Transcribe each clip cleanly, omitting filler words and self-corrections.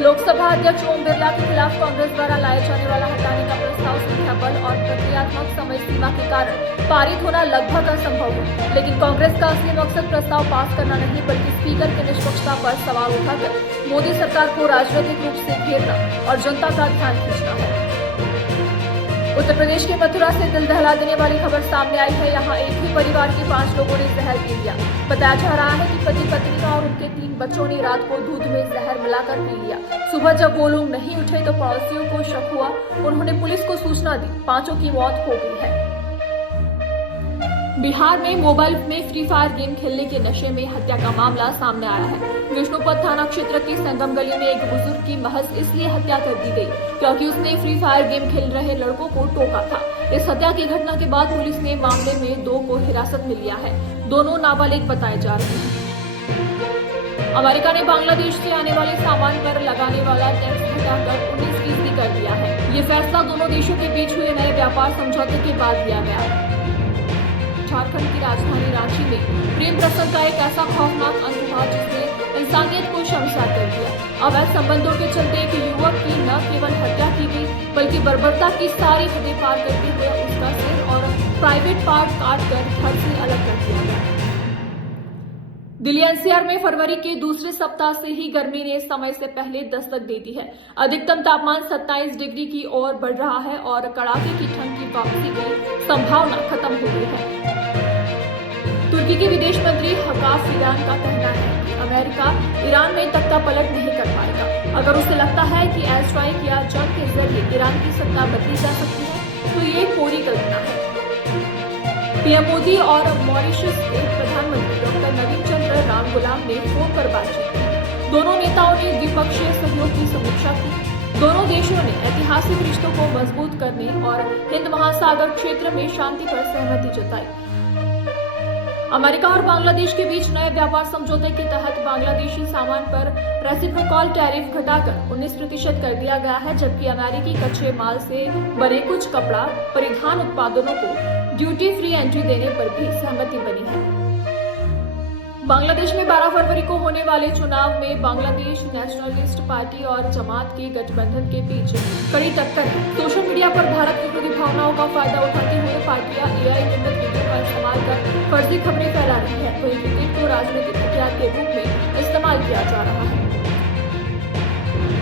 लोकसभा अध्यक्ष ओम बिरला के खिलाफ कांग्रेस द्वारा लाया जाने वाला हटाने का प्रस्ताव संख्या बल और प्रक्रियात्मक समय सीमा के कारण पारित होना लगभग असंभव है। लेकिन कांग्रेस का असली मकसद प्रस्ताव पास करना नहीं बल्कि स्पीकर की निष्पक्षता पर सवाल उठाकर मोदी सरकार को राजनीतिक रूप से घेरना और जनता का ध्यान खींचना है। उत्तर प्रदेश के मथुरा से दिल दहला देने वाली खबर सामने आई है। यहाँ एक ही परिवार के 5 लोगों ने जहर पी लिया। बताया जा रहा है कि पति पत्नी और उनके 3 बच्चों ने रात को दूध में जहर मिलाकर पी लिया। सुबह जब वो लोग नहीं उठे तो पड़ोसियों को शक हुआ। उन्होंने पुलिस को सूचना दी। 5 की मौत हो गई है। बिहार में मोबाइल में फ्री फायर गेम खेलने के नशे में हत्या का मामला सामने आया है। विष्णुपद थाना क्षेत्र के संगम गली में एक बुजुर्ग की महज इसलिए हत्या कर दी गई क्योंकि उसने फ्री फायर गेम खेल रहे लड़कों को टोका था। इस हत्या की घटना के बाद पुलिस ने मामले में 2 को हिरासत में लिया है। दोनों नाबालिग बताए जा रहे हैं। अमेरिका ने बांग्लादेश से आने वाले सामान पर लगाने वाला टैक्स घटाकर 19% कर दिया है। ये फैसला दोनों देशों के बीच हुए नए व्यापार समझौते के बाद लिया गया। झारखंड की राजधानी रांची में प्रेम प्रसंग का एक ऐसा खौफनाक अंत हुआ जिसने इंसानियत को शर्मसार कर दिया। अवैध संबंधों के चलते एक युवक की न केवल हत्या की गई बल्कि बर्बरता की सारी हदें पार करते हुए उसका सिर और प्राइवेट पार्ट काट कर धड़ से अलग कर दिया गया। दिल्ली एनसीआर में फरवरी के दूसरे सप्ताह से ही गर्मी ने समय से पहले दस्तक दे दी है। अधिकतम तापमान 27 डिग्री की ओर बढ़ रहा है और कड़ाके की ठंड की वापसी की संभावना खत्म हो गई है। तुर्की के विदेश मंत्री हकाफ ईरान का कहना है कि अमेरिका ईरान में तख्ता पलट नहीं कर पाएगा। अगर उसे लगता है कि एयर स्ट्राइक या जंग के जरिए ईरान की सत्ता बदली जा सकती है तो ये कोरी कल्पना है। पीएम मोदी और मॉरिशस के प्रधानमंत्री डॉक्टर नवीन चंद्र राम गुलाम ने फोन पर बातचीत की। दोनों नेताओं ने द्विपक्षीय सहयोग की समीक्षा की। दोनों देशों ने ऐतिहासिक रिश्तों को मजबूत करने और हिंद महासागर क्षेत्र में शांति पर सहमति जताई। अमेरिका और बांग्लादेश के बीच नए व्यापार समझौते के तहत बांग्लादेशी सामान पर रेसिप्रोकल टैरिफ घटाकर 19% कर दिया गया है, जबकि अमेरिकी कच्चे माल से बने कुछ कपड़ा परिधान उत्पादनों को ड्यूटी फ्री एंट्री देने पर भी सहमति बनी है। बांग्लादेश में 12 फरवरी को होने वाले चुनाव में बांग्लादेश नेशनलिस्ट पार्टी और जमात के गठबंधन के बीच कड़ी टक्कर है। सोशल मीडिया पर भारत विरोधी भावनाओं का फायदा उठाते हुए पार्टियां एआई निर्मित वीडियो का इस्तेमाल कर फर्जी खबरें फैला रही है। वहीं क्रिकेट को राजनीतिक हथियार के रूप में इस्तेमाल किया जा रहा है।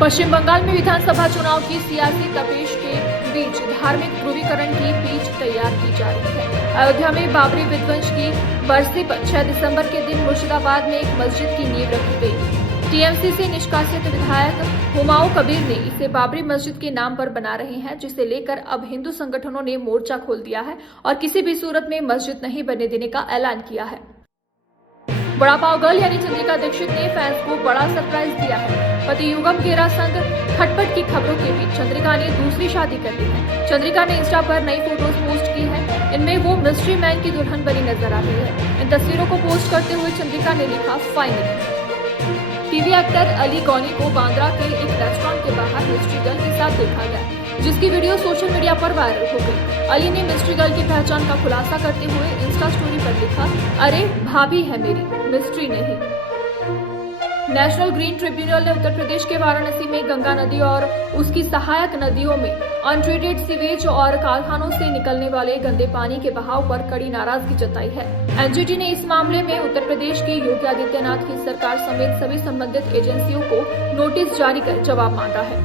पश्चिम बंगाल में विधानसभा चुनाव की सियासी तपेश के बीच धार्मिक ध्रुवीकरण की पीच तैयार की जा रही है। अयोध्या में बाबरी विध्वंस की बरसी पर 6 दिसंबर के दिन मुर्शिदाबाद में एक मस्जिद की नींव रखी गई। टीएमसी से निष्कासित विधायक हुमायूं कबीर ने इसे बाबरी मस्जिद के नाम पर बना रहे हैं, जिसे लेकर अब हिंदू संगठनों ने मोर्चा खोल दिया है और किसी भी सूरत में मस्जिद नहीं बनने देने का ऐलान किया है। बड़ा पाव गर्ल यानी चंद्रिका दीक्षित ने फैंस को बड़ा सरप्राइज दिया है। पति युगम गेरा संग खटपट की खबरों के बीच चंद्रिका ने दूसरी शादी कर ली है। चंद्रिका ने इंस्टा पर नई फोटोज पोस्ट की है। इनमें वो मिस्ट्री मैन की दुल्हन बनी नजर आ रही है। इन तस्वीरों को पोस्ट करते हुए चंद्रिका ने लिखा फाइनली। टीवी एक्टर अली गौनी को बांद्रा के एक रेस्टोरेंट के बाहर मिस्ट्री गर्ल के साथ देखा गया, जिसकी वीडियो सोशल मीडिया पर वायरल हो गई। अली ने मिस्ट्री गर्ल की पहचान का खुलासा करते हुए इंस्टा स्टोरी पर लिखा, अरे भाभी है मेरी, मिस्ट्री नहीं। नेशनल ग्रीन ट्रिब्यूनल ने उत्तर प्रदेश के वाराणसी में गंगा नदी और उसकी सहायक नदियों में अनट्रीटेड सीवेज और कारखानों से निकलने वाले गंदे पानी के बहाव पर कड़ी नाराजगी जताई है। एनजीटी ने इस मामले में उत्तर प्रदेश के योगी आदित्यनाथ की सरकार समेत सभी संबंधित एजेंसियों को नोटिस जारी कर जवाब मांगा है।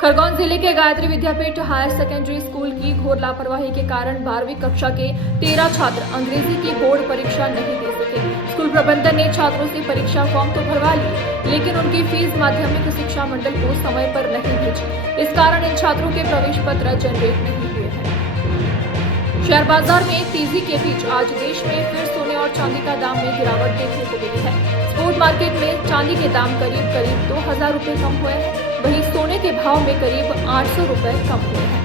खरगोन जिले के गायत्री विद्यापीठ हायर सेकेंडरी स्कूल की घोर लापरवाही के कारण 12वीं कक्षा के 13 छात्र अंग्रेजी की बोर्ड परीक्षा नहीं दे सके। स्कूल प्रबंधन ने छात्रों से परीक्षा फॉर्म तो भरवा लिए, लेकिन उनकी फीस माध्यमिक शिक्षा मंडल को समय पर नहीं भेजी। इस कारण इन छात्रों के प्रवेश पत्र जनरेट नहीं हुए हैं। शेयर बाजार में तेजी के बीच आज देश में फिर सोने और चांदी का दाम में गिरावट देखने को मिली है। स्पॉट मार्केट में चांदी के दाम करीब 2000 रुपए कम हुए हैं, वहीं सोने के भाव में करीब 800 रुपए कम हुए हैं।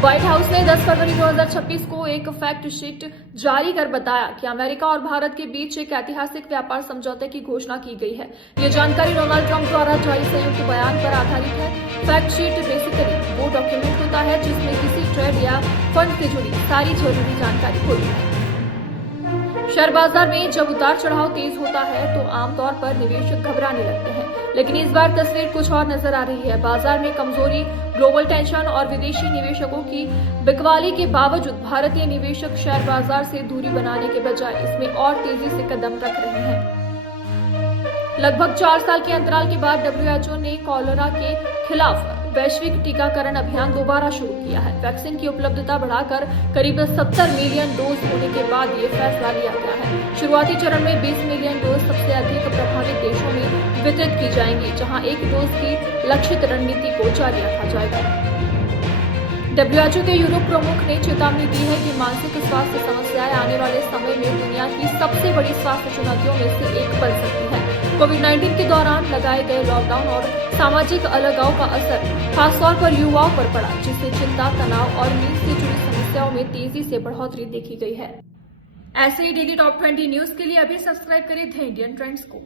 व्हाइट हाउस ने 10 फरवरी 2026 को एक फैक्ट शीट जारी कर बताया कि अमेरिका और भारत के बीच एक ऐतिहासिक व्यापार समझौते की घोषणा की गई है। ये जानकारी डोनाल्ड ट्रंप द्वारा जारी संयुक्त बयान पर आधारित है। फैक्ट शीट बेसिकली वो डॉक्यूमेंट होता है जिसमें किसी ट्रेड या फंड से जुड़ी सारी जरूरी जानकारी होती है। शेयर बाजार में जब उतार चढ़ाव तेज होता है तो आमतौर पर निवेशक घबराने लगते हैं, लेकिन इस बार तस्वीर कुछ और नजर आ रही है। बाजार में कमजोरी, ग्लोबल टेंशन और विदेशी निवेशकों की बिकवाली के बावजूद भारतीय निवेशक शेयर बाजार से दूरी बनाने के बजाय इसमें और तेजी से कदम रख रहे हैं। लगभग 4 साल के अंतराल के बाद WHO ने कोलेरा के खिलाफ वैश्विक टीकाकरण अभियान दोबारा शुरू किया है। वैक्सीन की उपलब्धता बढ़ाकर करीब 70 मिलियन डोज होने के बाद ये फैसला लिया गया है। शुरुआती चरण में 20 मिलियन डोज सबसे अधिक प्रभावित देशों में वितरित की जाएंगी, जहां 1 डोज की लक्षित रणनीति को जारी रखा जाएगा। WHO के यूरोप प्रमुख ने चेतावनी दी है कि मानसिक स्वास्थ्य समस्याएं आने वाले समय में दुनिया की सबसे बड़ी स्वास्थ्य चुनौतियों में से एक बन सकती है। कोविड-19 के दौरान लगाए गए लॉकडाउन और सामाजिक अलगाव का असर खासतौर पर युवाओं पर पड़ा, जिससे चिंता, तनाव और नींद से जुड़ी समस्याओं में तेजी से बढ़ोतरी देखी गई है। ऐसे ही डेली टॉप 20 न्यूज के लिए अभी सब्सक्राइब करें द इंडियन ट्रेंड्स को।